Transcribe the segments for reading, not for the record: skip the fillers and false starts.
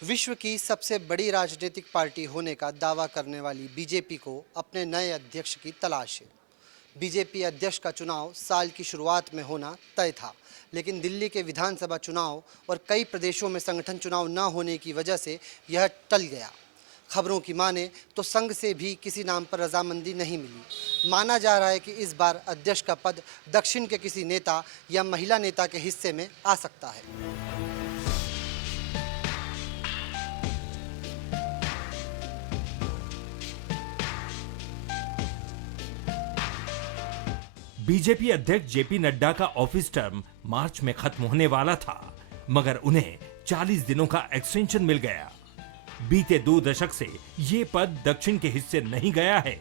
विश्व की सबसे बड़ी राजनीतिक पार्टी होने का दावा करने वाली बीजेपी को अपने नए अध्यक्ष की तलाश है। बीजेपी अध्यक्ष का चुनाव साल की शुरुआत में होना तय था, लेकिन दिल्ली के विधानसभा चुनाव और कई प्रदेशों में संगठन चुनाव न होने की वजह से यह टल गया। खबरों की माने तो संघ से भी किसी नाम पर रजामंदी नहीं मिली। माना जा रहा है कि इस बार अध्यक्ष का पद दक्षिण के किसी नेता या महिला नेता के हिस्से में आ सकता है। बीजेपी अध्यक्ष जेपी नड्डा का ऑफिस टर्म मार्च में खत्म होने वाला था, मगर उन्हें 40 दिनों का एक्सटेंशन मिल गया। बीते 2 दशक से ये पद दक्षिण के हिस्से नहीं गया है।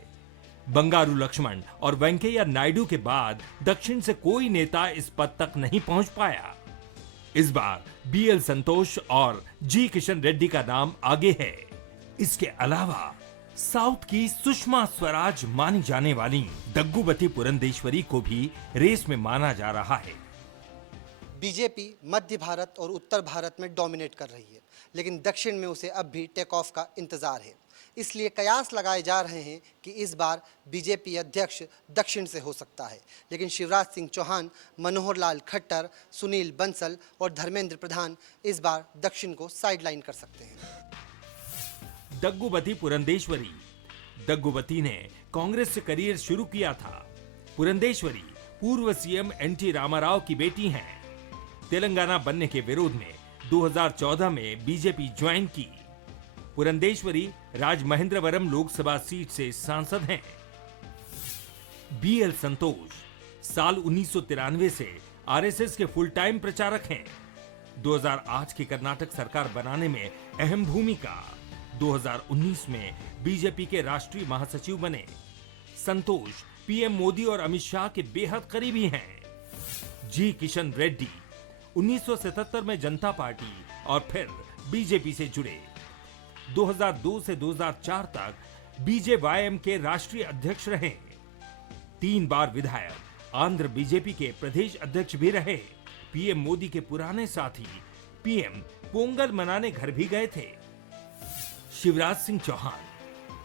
बंगारू लक्ष्मण और वेंकैया नायडू के बाद दक्षिण से कोई नेता इस पद तक नहीं पहुंच पाया। इस बार बीएल संतोष और जी किशन रेड्डी का नाम आगे है। इसके अलावा साउथ की सुषमा स्वराज मानी जाने वाली दग्गुबती पुरंदेश्वरी को भी रेस में माना जा रहा है। बीजेपी मध्य भारत और उत्तर भारत में डोमिनेट कर रही है, लेकिन दक्षिण में उसे अब भी टेक ऑफ का इंतजार है। इसलिए कयास लगाए जा रहे हैं कि इस बार बीजेपी अध्यक्ष दक्षिण से हो सकता है, लेकिन शिवराज सिंह चौहान, मनोहर लाल खट्टर, सुनील बंसल और धर्मेंद्र प्रधान इस बार दक्षिण को साइडलाइन कर सकते हैं। दग्गुबती पुरंदेश्वरी। दग्गुबती ने कांग्रेस से करियर शुरू किया था। पुरंदेश्वरी पूर्व सीएम एनटी रामाराव की बेटी हैं। तेलंगाना बनने के विरोध में 2014 में बीजेपी ज्वाइन की। पुरंदेश्वरी राजमहेंद्रवरम लोकसभा सीट से सांसद हैं। बीएल संतोष साल 1993 से आरएसएस के फुल टाइम प्रचारक हैं। 2008 की कर्नाटक सरकार बनाने में अहम भूमिका। 2019 में बीजेपी के राष्ट्रीय महासचिव बने। संतोष पीएम मोदी और अमित शाह के बेहद करीबी हैं। जी किशन रेड्डी 1977 में जनता पार्टी और फिर बीजेपी से जुड़े। 2002 से 2004 तक बीजेवाईएम के राष्ट्रीय अध्यक्ष रहे। 3 बार विधायक, आंध्र बीजेपी के प्रदेश अध्यक्ष भी रहे। पीएम मोदी के पुराने साथी पीएम पोंगल मनाने घर भी गए थे। शिवराज सिंह चौहान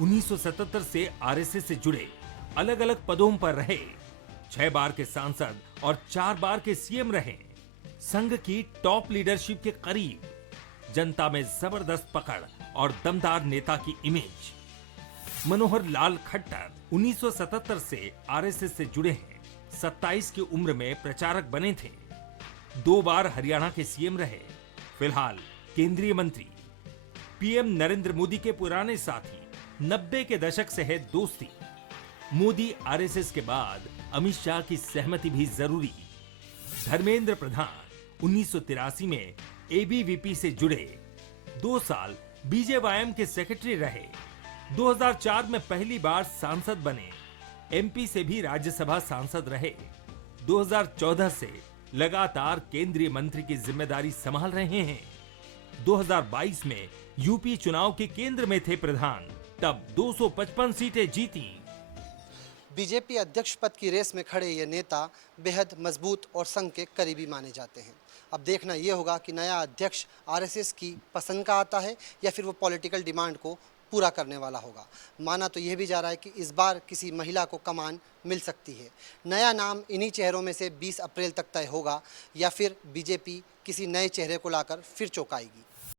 1977 से आरएसएस से जुड़े, अलग अलग पदों पर रहे। 6 बार के सांसद और 4 बार के सीएम रहे। संघ की टॉप लीडरशिप के करीब, जनता में जबरदस्त पकड़ और दमदार नेता की इमेज। मनोहर लाल खट्टर 1977 से आरएसएस से जुड़े हैं। 27 की उम्र में प्रचारक बने थे। 2 बार हरियाणा के सीएम रहे। फिलहाल केंद्रीय मंत्री। पीएम नरेंद्र मोदी के पुराने साथी। 90 के दशक से है दोस्ती। मोदी आरएसएस के बाद अमित शाह की सहमति भी जरूरी। धर्मेंद्र प्रधान 1983 में एबीवीपी से जुड़े। 2 साल बीजेवाईएम के सेक्रेटरी रहे। 2004 में पहली बार सांसद बने। एमपी से भी राज्यसभा सांसद रहे। 2014 से लगातार केंद्रीय मंत्री की जिम्मेदारी संभाल रहे हैं। 2022 में यूपी चुनाव के केंद्र में थे प्रधान, तब 255 सीटें जीती। बीजेपी अध्यक्ष पद की रेस में खड़े ये नेता बेहद मजबूत और संघ के करीबी माने जाते हैं। अब देखना यह होगा कि नया अध्यक्ष आरएसएस की पसंद का आता है या फिर वो पॉलिटिकल डिमांड को पूरा करने वाला होगा। माना तो यह भी जा रहा है कि इस बार किसी महिला को कमान मिल सकती है। नया नाम इन्हीं चेहरों में से 20 अप्रैल तक तय होगा या फिर बीजेपी किसी नए चेहरे को लाकर फिर चौंकाएगी।